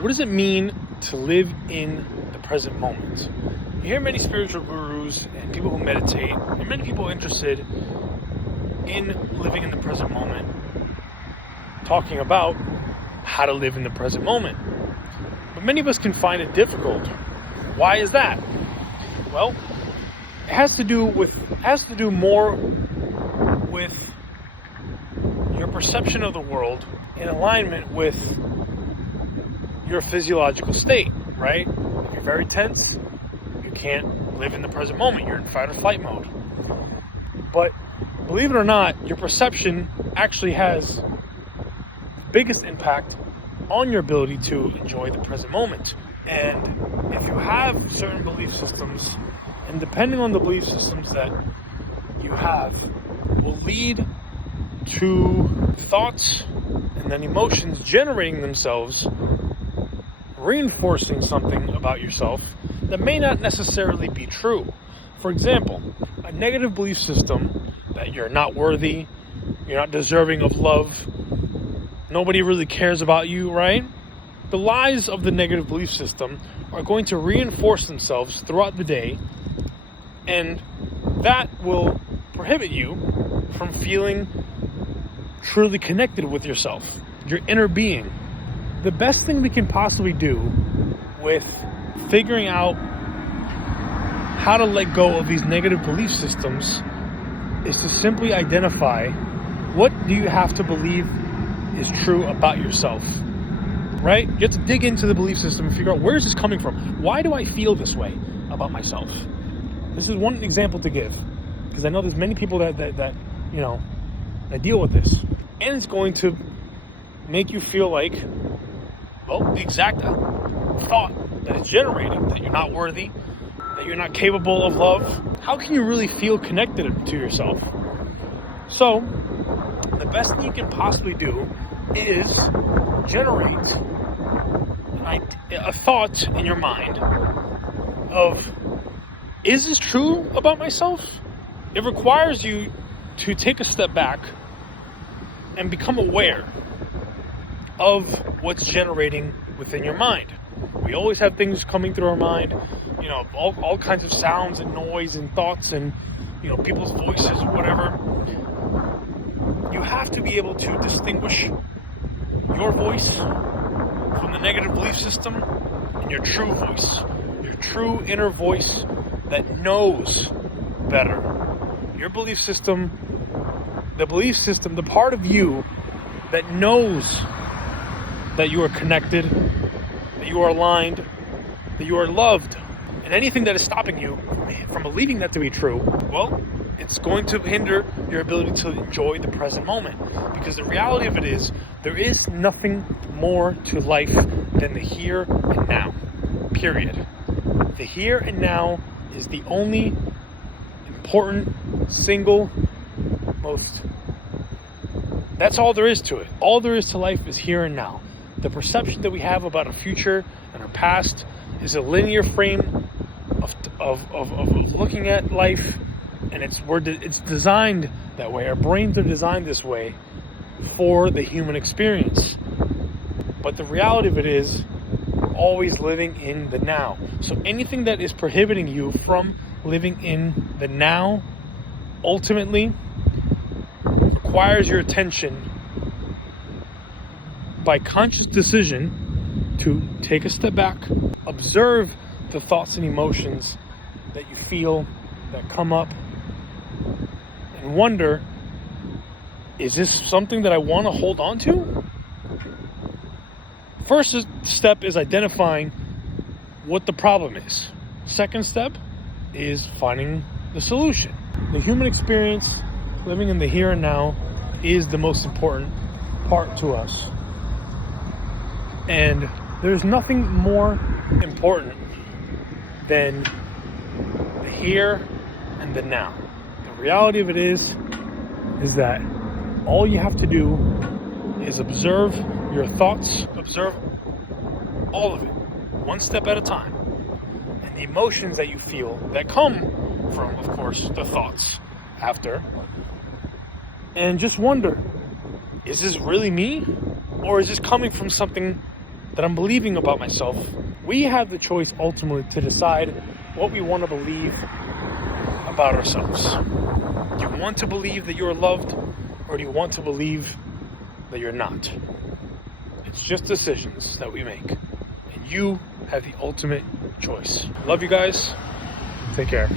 What does it mean to live in the present moment? You hear many spiritual gurus and people who meditate, and many people interested in living in the present moment, talking about how to live in the present moment. But many of us can find it difficult. Why is that? Well, it has to do more with your perception of the world in alignment with your physiological state, right? If you're very tense, you can't live in the present moment. You're in fight or flight mode. But believe it or not, your perception actually has the biggest impact on your ability to enjoy the present moment. And if you have certain belief systems, and depending on the belief systems that you have, will lead to thoughts and then emotions generating themselves, reinforcing something about yourself that may not necessarily be true. For example, a negative belief system that you're not worthy, you're not deserving of love, nobody really cares about you, right? The lies of the negative belief system are going to reinforce themselves throughout the day, and that will prohibit you from feeling truly connected with yourself, your inner being. The best thing we can possibly do with figuring out how to let go of these negative belief systems is to simply identify what do you have to believe is true about yourself, right? You have to dig into the belief system and figure out, where is this coming from? Why do I feel this way about myself? This is one example to give, because I know there's many people that deal with this. And it's going to make you feel like, well, the exact thought that is generating, that you're not worthy, that you're not capable of love. How can you really feel connected to yourself? So, the best thing you can possibly do is generate a thought in your mind of, is this true about myself? It requires you to take a step back and become aware of what's generating within your mind. We always have things coming through our mind, all kinds of sounds and noise and thoughts and, people's voices or whatever. You have to be able to distinguish your voice from the negative belief system and your true voice, your true inner voice that knows better. Your belief system, the part of you that knows that you are connected, that you are aligned, that you are loved, and anything that is stopping you from believing that to be true, well, it's going to hinder your ability to enjoy the present moment. Because the reality of it is, there is nothing more to life than the here and now, period. The here and now is the only important, single, that's all there is to it. All there is to life is here and now. The perception that we have about our future and our past is a linear frame of looking at life, and it's designed that way. Our brains are designed this way for the human experience. But the reality of it is, we're always living in the now. So anything that is prohibiting you from living in the now ultimately requires your attention by conscious decision to take a step back, observe the thoughts and emotions that you feel, that come up, and wonder, is this something that I want to hold on to? First step is identifying what the problem is. Second step is finding the solution. The human experience, living in the here and now, is the most important part to us. And there's nothing more important than the here and the now. The reality of it is that all you have to do is observe your thoughts, observe all of it, one step at a time. And the emotions that you feel that come from, of course, the thoughts after. And just wonder, is this really me? Or is this coming from something that I'm believing about myself. We have the choice ultimately to decide what we want to believe about ourselves. Do you want to believe that you're loved, or do you want to believe that you're not? It's just decisions that we make, and you have the ultimate choice. Love you guys. Take care.